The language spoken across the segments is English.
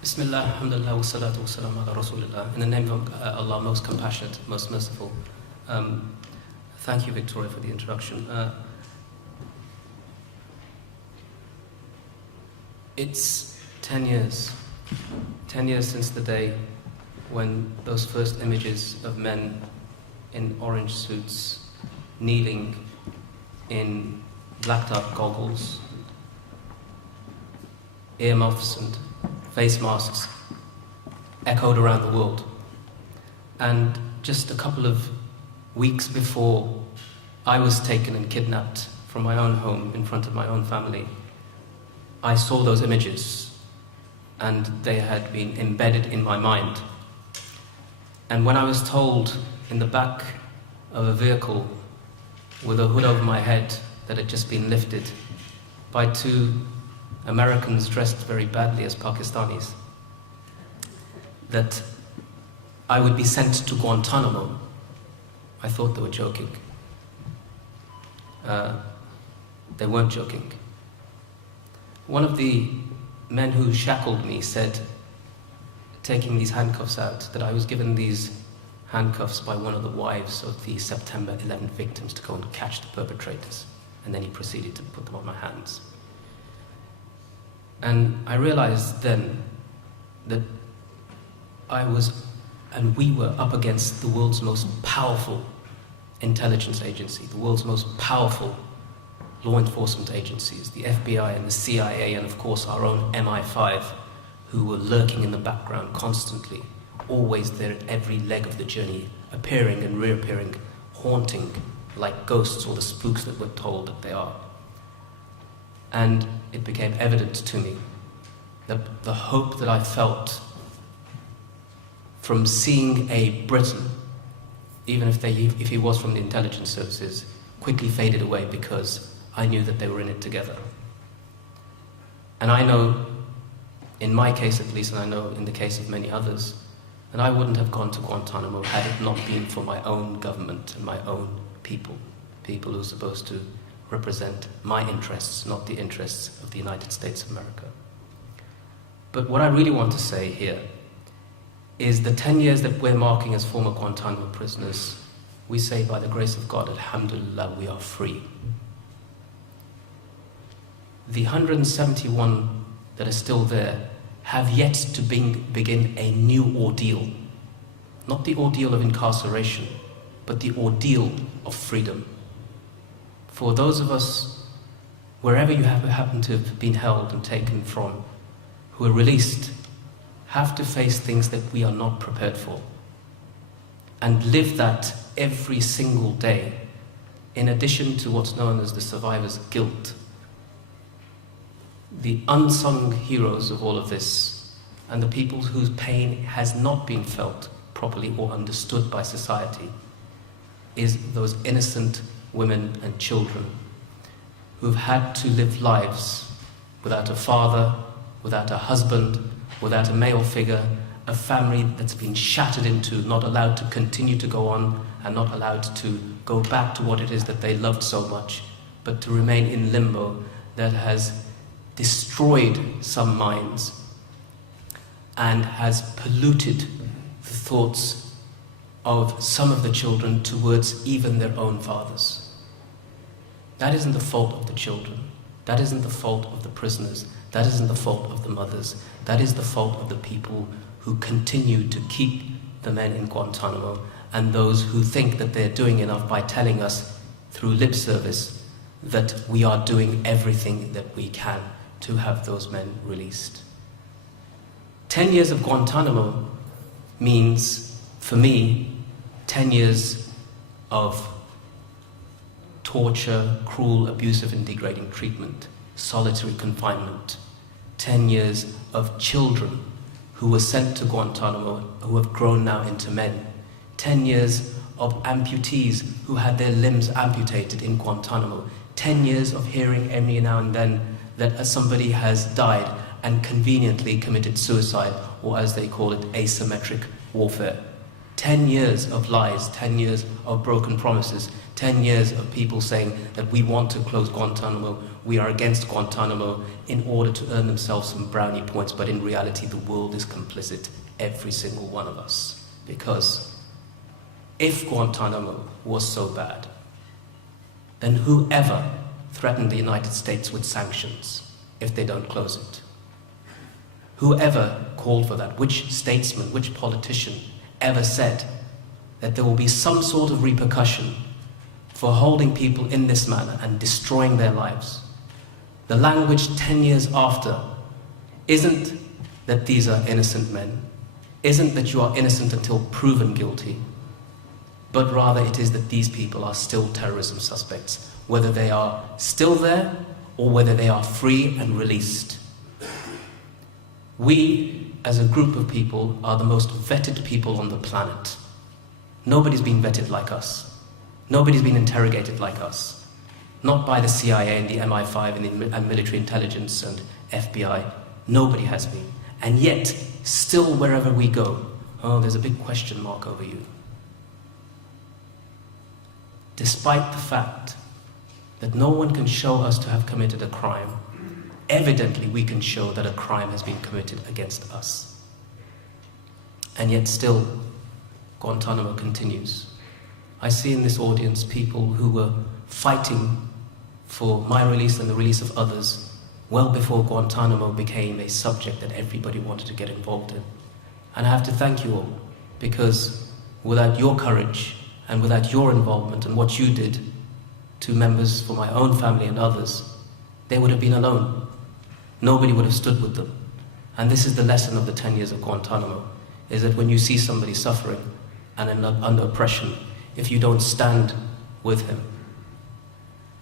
Bismillah, alhamdulillah, wa salatu wa salam ala rasulillah. In the name of Allah, most compassionate, most merciful. Thank you, Victoria, for the introduction. It's 10 years. 10 years since the day when those first images of men in orange suits kneeling in blacked out goggles, earmuffs and face masks echoed around the world. And just a couple of weeks before I was taken and kidnapped from my own home in front of my own family, I saw those images and they had been embedded in my mind. And when I was told in the back of a vehicle with a hood over my head that had just been lifted by two Americans dressed very badly as Pakistanis, that I would be sent to Guantanamo, I thought they were joking. They weren't joking. One of the men who shackled me said, taking these handcuffs out, that I was given these handcuffs by one of the wives of the September 11 victims to go and catch the perpetrators. And then he proceeded to put them on my hands. And I realized then that I was, and we were up against the world's most powerful intelligence agency, the world's most powerful law enforcement agencies, the FBI and the CIA, and of course our own MI5, who were lurking in the background constantly, always there at every leg of the journey, appearing and reappearing, haunting like ghosts or the spooks that we're told that they are. And it became evident to me that the hope that I felt from seeing a Briton, even if he was from the intelligence services, quickly faded away because I knew that they were in it together. And I know, in my case at least, and I know in the case of many others, that I wouldn't have gone to Guantanamo had it not been for my own government and my own people who are supposed to represent my interests, not the interests of the United States of America. But what I really want to say here is the 10 years that we're marking as former Guantanamo prisoners, we say by the grace of God, alhamdulillah, we are free. The 171 that are still there have yet to begin a new ordeal. Not the ordeal of incarceration, but the ordeal of freedom. For those of us, wherever you happen to have been held and taken from, who are released, have to face things that we are not prepared for. And live that every single day, in addition to what's known as the survivor's guilt. The unsung heroes of all of this, and the people whose pain has not been felt properly or understood by society, is those innocent women and children who've had to live lives without a father, without a husband, without a male figure, a family that's been shattered into, not allowed to continue to go on, and not allowed to go back to what it is that they loved so much, but to remain in limbo that has destroyed some minds and has polluted the thoughts of some of the children towards even their own fathers. That isn't the fault of the children. That isn't the fault of the prisoners. That isn't the fault of the mothers. That is the fault of the people who continue to keep the men in Guantanamo, and those who think that they're doing enough by telling us through lip service that we are doing everything that we can to have those men released. 10 years of Guantanamo means, for me, 10 years of torture, cruel, abusive and degrading treatment, solitary confinement, 10 years of children who were sent to Guantanamo who have grown now into men, 10 years of amputees who had their limbs amputated in Guantanamo, 10 years of hearing every now and then that somebody has died and conveniently committed suicide, or as they call it, asymmetric warfare. 10 years of lies, 10 years of broken promises, 10 years of people saying that we want to close Guantanamo, we are against Guantanamo, in order to earn themselves some brownie points, but in reality the world is complicit, every single one of us. Because if Guantanamo was so bad, then whoever threatened the United States with sanctions if they don't close it? Whoever called for that? Which statesman, which politician ever said that there will be some sort of repercussion for holding people in this manner and destroying their lives? The language 10 years after isn't that these are innocent men, isn't that you are innocent until proven guilty, but rather it is that these people are still terrorism suspects, whether they are still there or whether they are free and released. We, as a group of people, are the most vetted people on the planet. Nobody's been vetted like us. Nobody's been interrogated like us. Not by the CIA and the MI5 and military intelligence and FBI. Nobody has been. And yet, still wherever we go, oh, there's a big question mark over you. Despite the fact that no one can show us to have committed a crime, evidently we can show that a crime has been committed against us. And yet still, Guantanamo continues. I see in this audience people who were fighting for my release and the release of others well before Guantanamo became a subject that everybody wanted to get involved in. And I have to thank you all, because without your courage and without your involvement and what you did to members for my own family and others, they would have been alone. Nobody would have stood with them. And this is the lesson of the 10 years of Guantanamo, is that when you see somebody suffering and under oppression, if you don't stand with him,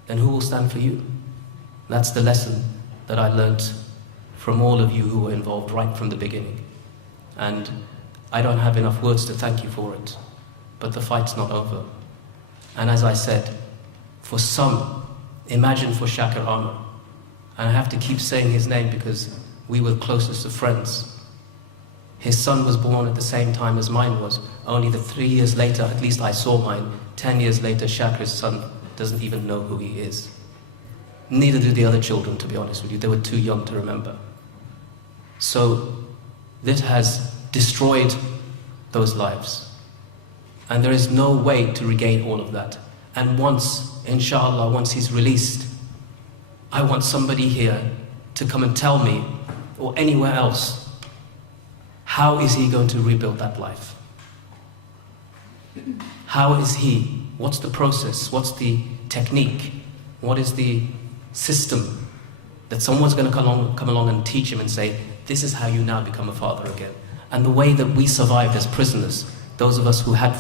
then who will stand for you? That's the lesson that I learnt from all of you who were involved right from the beginning. And I don't have enough words to thank you for it, but the fight's not over. And as I said, for some, imagine for Shakir Ahmed, and I have to keep saying his name because we were closest of friends. His son was born at the same time as mine was, only that 3 years later, at least I saw mine, 10 years later, Shakir's son doesn't even know who he is. Neither did the other children, to be honest with you. They were too young to remember. So this has destroyed those lives. And there is no way to regain all of that. And once, inshallah, once he's released, I want somebody here to come and tell me, or anywhere else, how is he going to rebuild that life? How is he? What's the process? What's the technique? What is the system that someone's going to come along and teach him and say, this is how you now become a father again? And the way that we survived as prisoners, those of us who had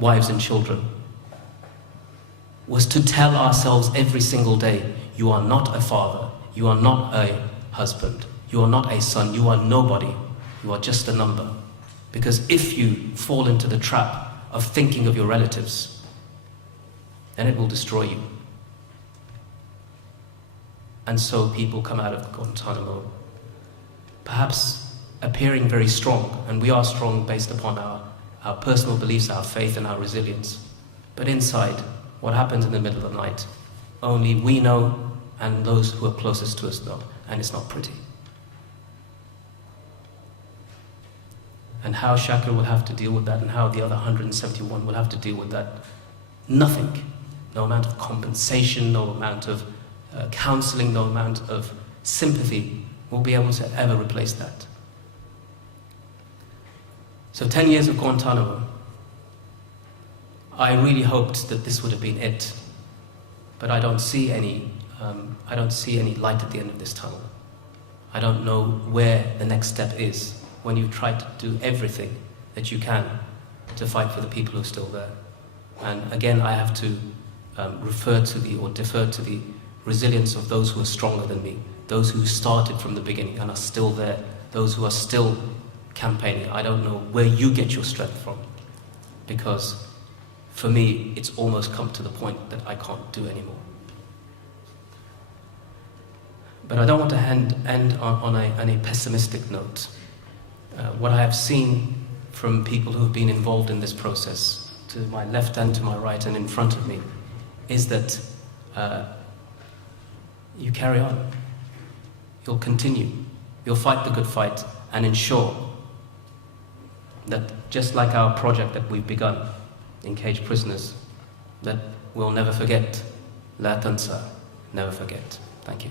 wives and children, was to tell ourselves every single day, you are not a father, you are not a husband, you are not a son, you are nobody, you are just a number. Because if you fall into the trap of thinking of your relatives, then it will destroy you. And so people come out of Guantanamo, perhaps appearing very strong, and we are strong based upon our personal beliefs, our faith and our resilience. But inside, what happens in the middle of the night, only we know and those who are closest to us know, and it's not pretty. And how Shakir will have to deal with that, and how the other 171 will have to deal with that, nothing, no amount of compensation, no amount of counseling, no amount of sympathy will be able to ever replace that. So 10 years of Guantanamo, I really hoped that this would have been it, but I don't see any light at the end of this tunnel. I don't know where the next step is when you try to do everything that you can to fight for the people who are still there. And again, I have to defer to the resilience of those who are stronger than me, those who started from the beginning and are still there, those who are still campaigning. I don't know where you get your strength from, because for me, it's almost come to the point that I can't do anymore. But I don't want to end on a pessimistic note. What I have seen from people who have been involved in this process, to my left and to my right and in front of me, is that you carry on. You'll continue. You'll fight the good fight and ensure that just like our project that we've begun in Caged Prisoners, that we'll never forget. La tansa, never forget. Thank you.